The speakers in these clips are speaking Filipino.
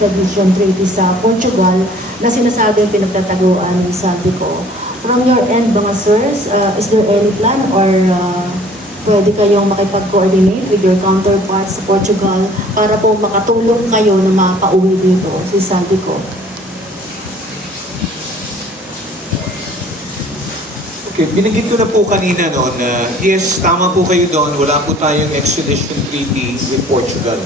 extradition treaty sa Portugal na sinasabing pinagtataguan ni Saldico. From your end, mga sirs, is there any plan or pwede kayong makipag-coordinate with your counterparts sa Portugal para po makatulong kayo na mapauwi dito si Saldico? Okay, binanggit ko na po kanina no, na yes, tama po kayo doon, wala po tayong extradition treaty with Portugal.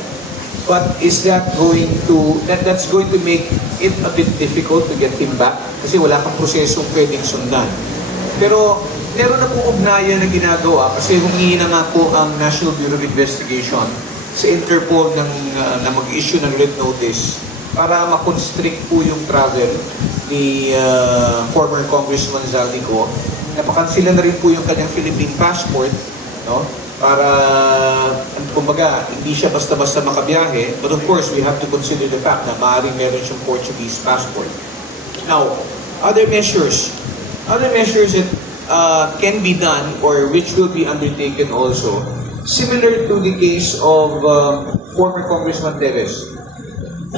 But is that going to, that's going to make it a bit difficult to get him back? Kasi wala kang prosesong pwedeng sundan. Pero meron na po ugnayan na ginagawa kasi humingi na nga po ang National Bureau of Investigation sa Interpol na mag-issue ng red notice para makonstrict po yung travel ni former Congressman Zaldico. Napakansila na rin po yung kanyang Philippine passport, no? Para, kumbaga, hindi siya basta-basta makabiyahe. But of course, we have to consider the fact na maaaring meron siyang Portuguese passport. Now, other measures that can be done or which will be undertaken also, similar to the case of former Congressman Teves.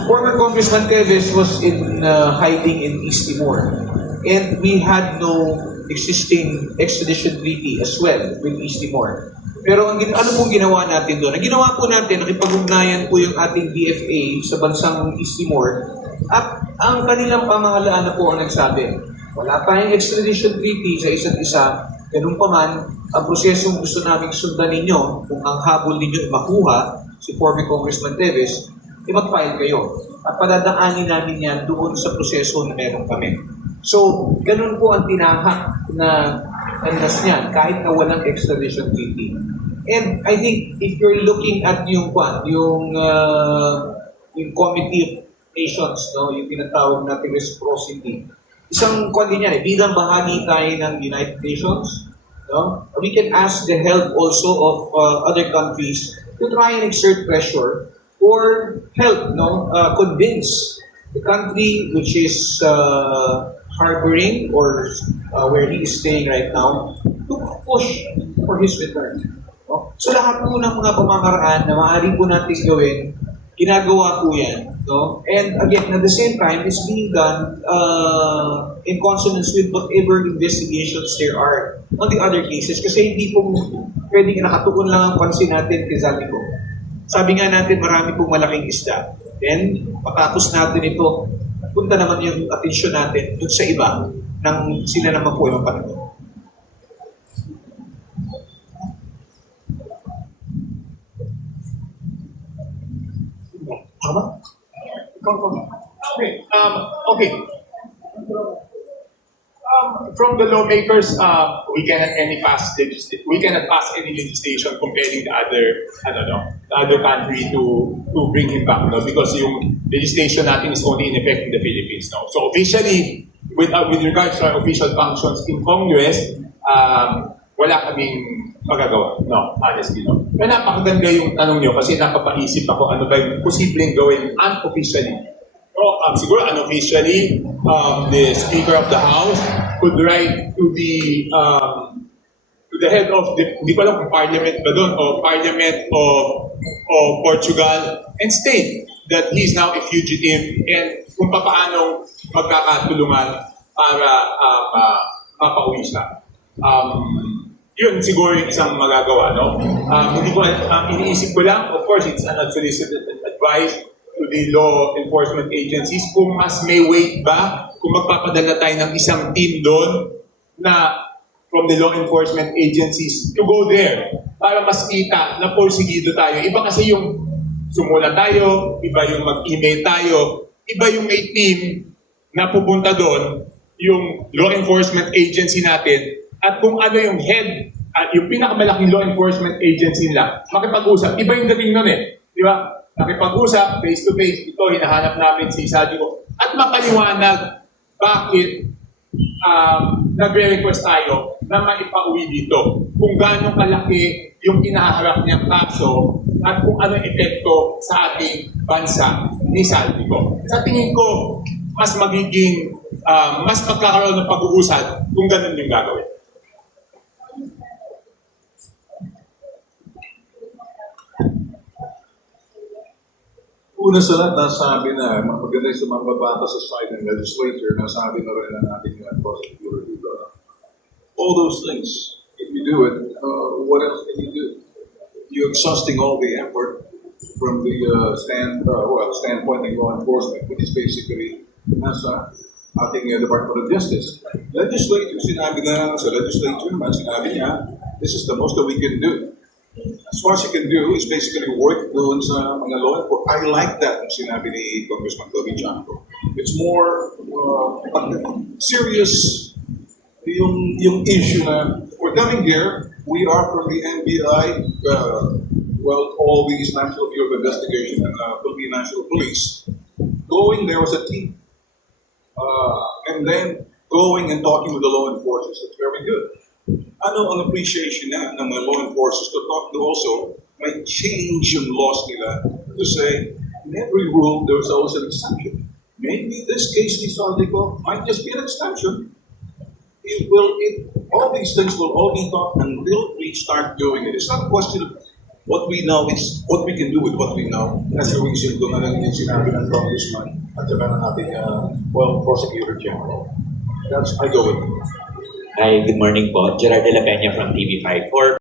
Former Congressman Teves was in hiding in East Timor, and we had no existing extradition treaty as well with East Timor. Pero ano pong ginawa natin doon? Ang ginawa po natin, nakipag-ugnayan po yung ating DFA sa bansang East Timor at ang kanilang pamahalaan na po ang nagsabi, wala tayong extradition treaty sa isa't isa, ganun pa man, ang prosesong gusto namin sundan ninyo, kung ang habol ninyo makuha si former Congressman Teves, mag-file kayo. At padadaanin namin yan doon sa proseso na meron kami. So, ganun po ang tinahak na andas niyan, kahit na walang extradition treaty. And I think if you're looking at yung Committee of Nations, no, yung tinatawag natin reciprocity, isang din yan bilang bahagi tayo ng United Nations, no, we can ask the help also of other countries to try and exert pressure or help, no, convince the country which is harboring or where he is staying right now to push for his return. No? So lahat po ng mga pamamaraan na maaari po natin gawin, ginagawa po yan. No? And again, at the same time, it's being done in consonance with whatever investigations there are on the other cases. Kasi hindi po pwedeng nakatuon lang ang pansin natin kay Zaldico. Sabi nga natin, marami pong malaking isda. Then, patapos natin ito, punta naman yung atensyon natin dun sa iba nang sila naman po yung panahon. Tama? Okay. Okay. From the lawmakers, we cannot pass any legislation compelling the other country to bring him back, no? Because yung legislation natin is only in effect in the Philippines, no? So officially, with regards to our official functions in Congress, wala kaming magagawa, no? Honestly, no? Pero napakaganda yung tanong nyo kasi napapaisip ako ano ba yung posibleng gawin unofficially. Siguro unofficially, the Speaker of the House could write to the head of the, hindi ko alam kung Parliament ba doon, o Parliament of Portugal, and state that he is now a fugitive and kung paano magkakatulungan para mapauwi siya. Yun siguro yung isang magagawa, no? Hindi ko, iniisip ko lang, of course, it's an unsolicited advice to the law enforcement agencies kung mas may weight ba kung magpapadala tayo ng isang team doon na from the law enforcement agencies to go there para mas kita na porsigido tayo. Iba kasi yung sumula tayo, iba yung mag-email tayo, iba yung may team na pupunta doon, yung law enforcement agency natin, at kung ano yung head, at yung pinakamalaking law enforcement agency nila, makipag-usap. Iba yung dating nun eh. Di ba? Nakipag-usap, face-to-face, ito, hinahanap namin si Zaldico. At mapaliwanag bakit nagre-request tayo na maipauwi dito. Kung gaano kalaki yung inaharap niyang kaso at kung anong epekto sa ating bansa ni Zaldico. Sa tingin ko, mas magiging, mas magkakaroon ng pag-uusad kung ganun yung gagawin. Una sa lahat, nasabi na, maganda yung sumambabata sa side ng legislature, nasabi na rin ang ating prosecutor dito. All those things, if you do it, what else can you do? You're exhausting all the effort from the standpoint of law enforcement, which is basically nasa ating Department of Justice. Legislature, sinabi na sa legislature naman, sinabi niya, this is the most that we can do. As far as you can do is basically work doon sa mga law enforcement. I like that yung sinabi ni Congressman Toby Chanco. It's more serious yung issue na we're coming here, we are from the NBI, all these National Bureau of Investigation and Philippine National Police. Going there was a team. And then going and talking with the law enforcement, it's very good. Ano ang appreciation na ng mga law enforcers to talk to also, may change yung laws nila to say, in every rule, there's always an exception. Maybe this case ni Saldico might just be an exception. All these things will all be taught until we start doing it. It's not a question of what we know, it's what we can do with what we know. That's the reason kung ano yung sinabi ng Congressman at saka ng ating, Prosecutor General. I go with it. Hi, good morning po. Gerard de la Peña from TV5. For